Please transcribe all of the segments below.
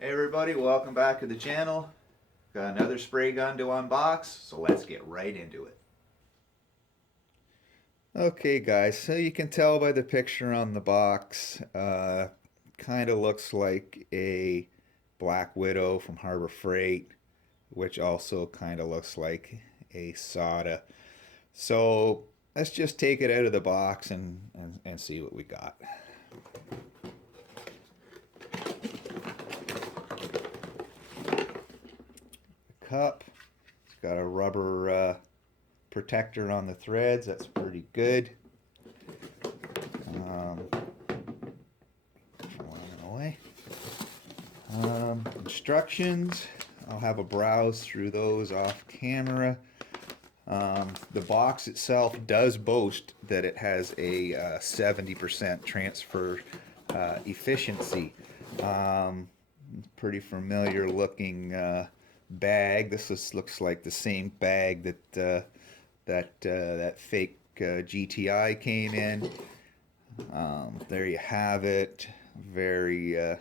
Hey everybody, welcome back to the channel. Got another spray gun to unbox, so let's get right into it. Okay guys, so you can tell by the picture on the box, kind of looks like a Black Widow from Harbor Freight, which also kind of looks like a Sata. So let's just take it out of the box and see what we got. Cup. It's got a rubber protector on the threads. That's pretty good. Away. Instructions. I'll have a browse through those off camera. The box itself does boast that it has a 70% transfer efficiency. Pretty familiar looking bag. This looks like the same bag that fake GTI came in. There you have it. Very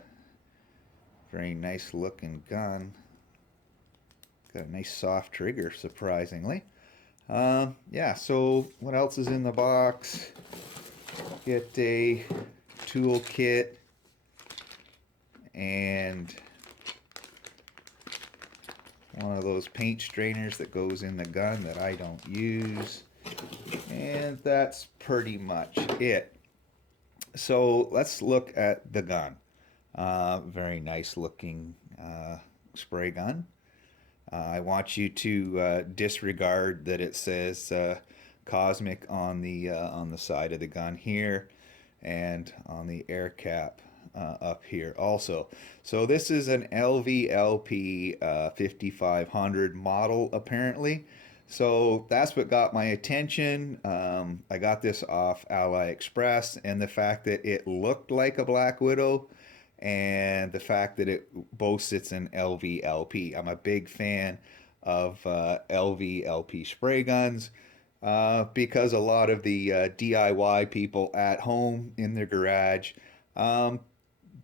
nice looking gun. Got a nice soft trigger, surprisingly. Yeah, so what else is in the box? Get a tool kit and one of those paint strainers that goes in the gun that I don't use, and that's pretty much it. So let's look at the gun. Very nice looking spray gun. I want you to disregard that it says Cosmic on the side of the gun here and on the air cap up here also. So this is an Lvlp 5500 model apparently. So that's what got my attention. I got this off AliExpress, and the fact that it looked like a Black Widow and the fact that it boasts it's an Lvlp. I'm a big fan of Lvlp spray guns because a lot of the DIY people at home in their garage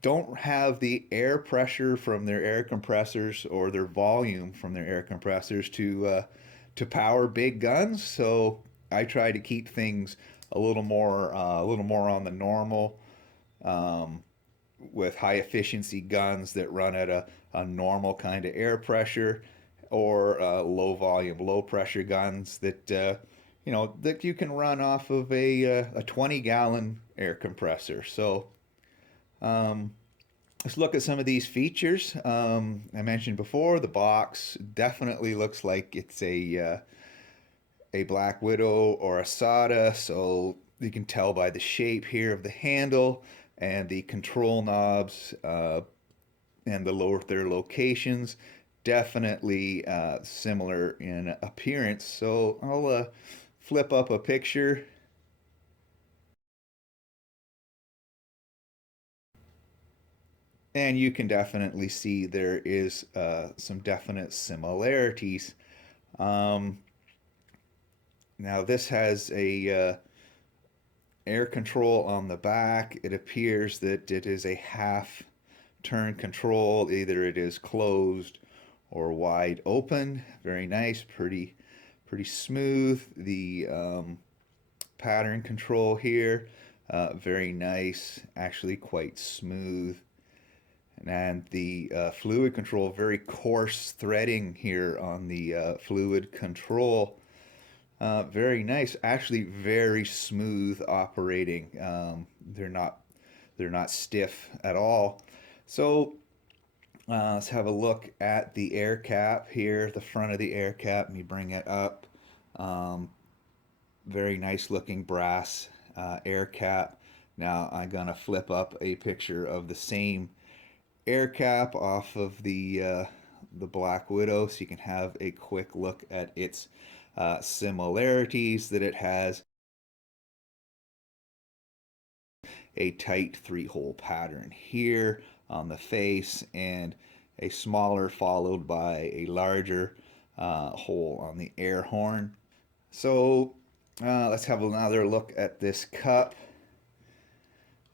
don't have the air pressure from their air compressors or their volume from their air compressors to power big guns. So I try to keep things a little more on the normal, with high efficiency guns that run at a normal kind of air pressure, or low volume, low pressure guns that that you can run off of a 20-gallon air compressor. So let's look at some of these features. I mentioned before, the box definitely looks like it's a Black Widow or a Sata, so you can tell by the shape here of the handle and the control knobs and their locations. Definitely similar in appearance. So I'll flip up a picture. And you can definitely see there is some definite similarities. Now this has a air control on the back. It appears that it is a half turn control. Either it is closed or wide open. Very nice, pretty smooth. The pattern control here, very nice, actually quite smooth. And the fluid control, very coarse threading here on the fluid control. Very nice, actually very smooth operating. They're not stiff at all. So let's have a look at the air cap here, the front of the air cap. Let me bring it up. Very nice looking brass air cap. Now I'm gonna flip up a picture of the same air cap off of the Black Widow, so you can have a quick look at its similarities. That it has a tight 3-hole pattern here on the face, and a smaller followed by a larger hole on the air horn. So let's have another look at this cup.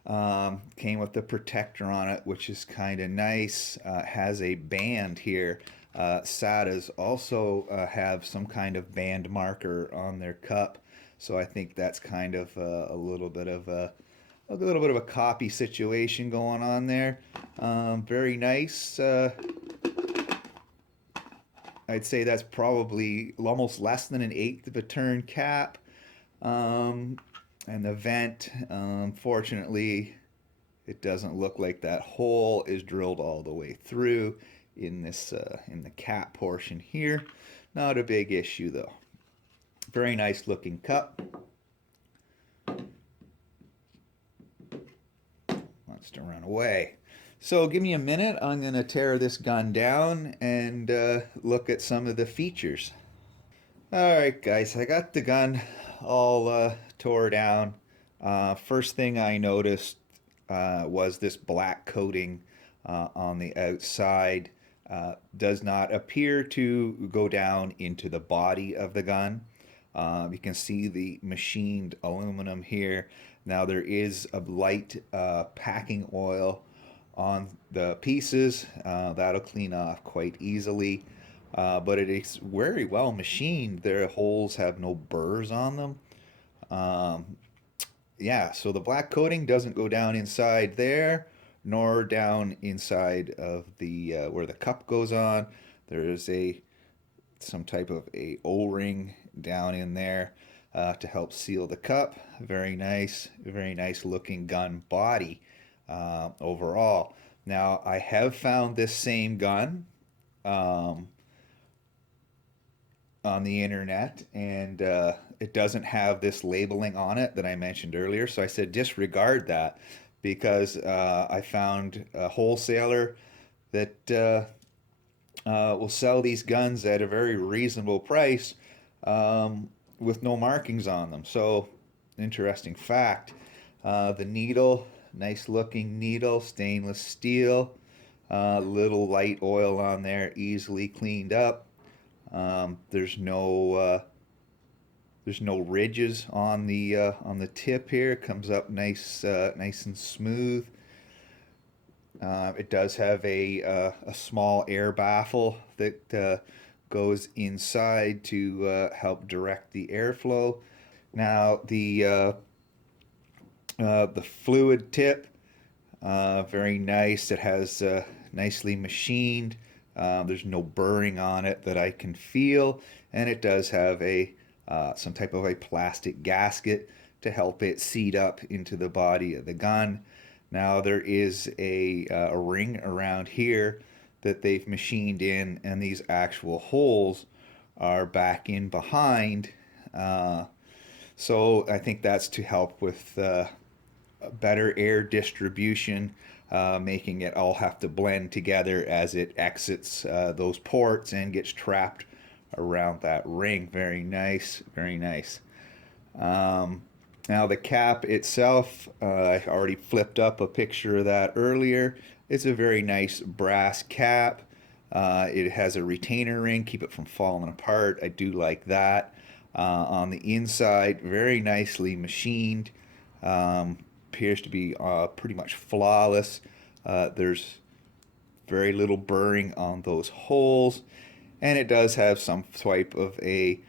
Came with the protector on it, which is kind of nice. Has a band here. Satas also have some kind of band marker on their cup, so I think that's kind of a little bit of a copy situation going on there. Very nice. I'd say that's probably almost less than an eighth of a turn cap. And the vent, unfortunately, it doesn't look like that hole is drilled all the way through in this in the cap portion here. Not a big issue though. Very nice looking cup. Wants to run away. So give me a minute. I'm going to tear this gun down and look at some of the features. Alright guys, I got the gun all tore down. First thing I noticed was this black coating on the outside. Does not appear to go down into the body of the gun. You can see the machined aluminum here. Now there is a light packing oil on the pieces. That'll clean off quite easily. But it is very well machined. Their holes have no burrs on them. Yeah, so the black coating doesn't go down inside there, nor down inside of the where the cup goes on. There is some type of a O-ring down in there to help seal the cup. Very nice looking gun body overall. Now I have found this same gun on the internet, and it doesn't have this labeling on it that I mentioned earlier. So I said disregard that, because I found a wholesaler that will sell these guns at a very reasonable price with no markings on them. So interesting fact. The needle, nice looking needle, stainless steel, little light oil on there, easily cleaned up. There's no ridges on the tip here. It comes up nice and smooth. It does have a small air baffle that goes inside to help direct the airflow. Now the fluid tip, very nice. It has nicely machined. There's no burring on it that I can feel, and it does have some type of a plastic gasket to help it seat up into the body of the gun. Now there is a ring around here that they've machined in, and these actual holes are back in behind. So I think that's to help with better air distribution, making it all have to blend together as it exits those ports and gets trapped around that ring. Very nice, very nice. Now the cap itself, I already flipped up a picture of that earlier. It's a very nice brass cap. It has a retainer ring, keep it from falling apart. I do like that. On the inside, very nicely machined. Appears to be pretty much flawless. There's very little burring on those holes, and it does have some type of a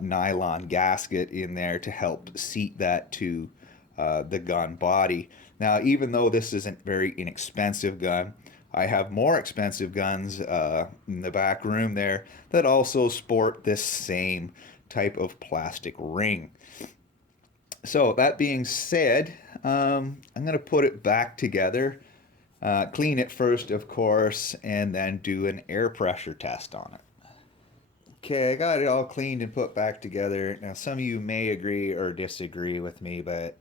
nylon gasket in there to help seat that to the gun body. Now, even though this isn't very inexpensive gun, I have more expensive guns in the back room there that also sport this same type of plastic ring. So that being said, I'm going to put it back together, clean it first, of course, and then do an air pressure test on it. Okay, I got it all cleaned and put back together. Now, some of you may agree or disagree with me, but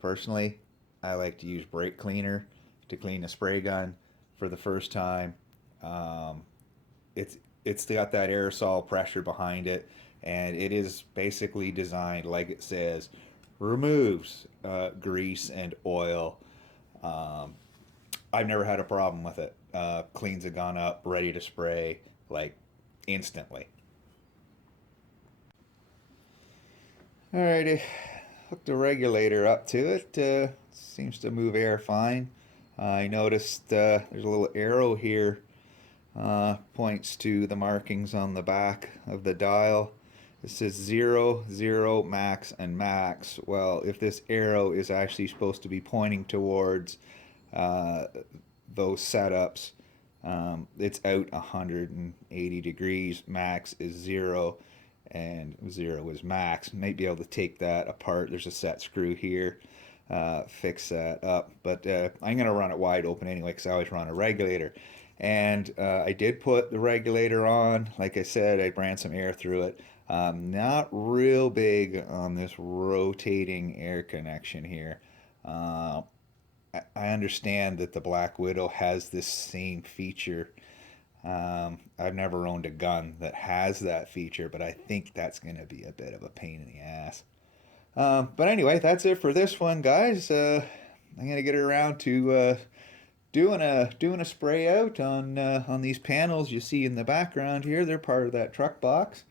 personally, I like to use brake cleaner to clean a spray gun for the first time. It's got that aerosol pressure behind it, and it is basically designed like it says, removes grease and oil. I've never had a problem with it. Cleans a gun up, ready to spray, like instantly. Alrighty, hooked the regulator up to it. Seems to move air fine. I noticed there's a little arrow here, points to the markings on the back of the dial. It says 0, 0, max, and max. Well, if this arrow is actually supposed to be pointing towards those setups, it's out 180 degrees. Max is 0, and 0 is max. Might be able to take that apart. There's a set screw here. Fix that up. But I'm going to run it wide open anyway because I always run a regulator. And I did put the regulator on. Like I said, I ran some air through it. Not real big on this rotating air connection here. I understand that the Black Widow has this same feature. I've never owned a gun that has that feature, but I think that's going to be a bit of a pain in the ass. But anyway, that's it for this one, guys. I'm going to get around to doing a spray out on these panels you see in the background here. They're part of that truck box.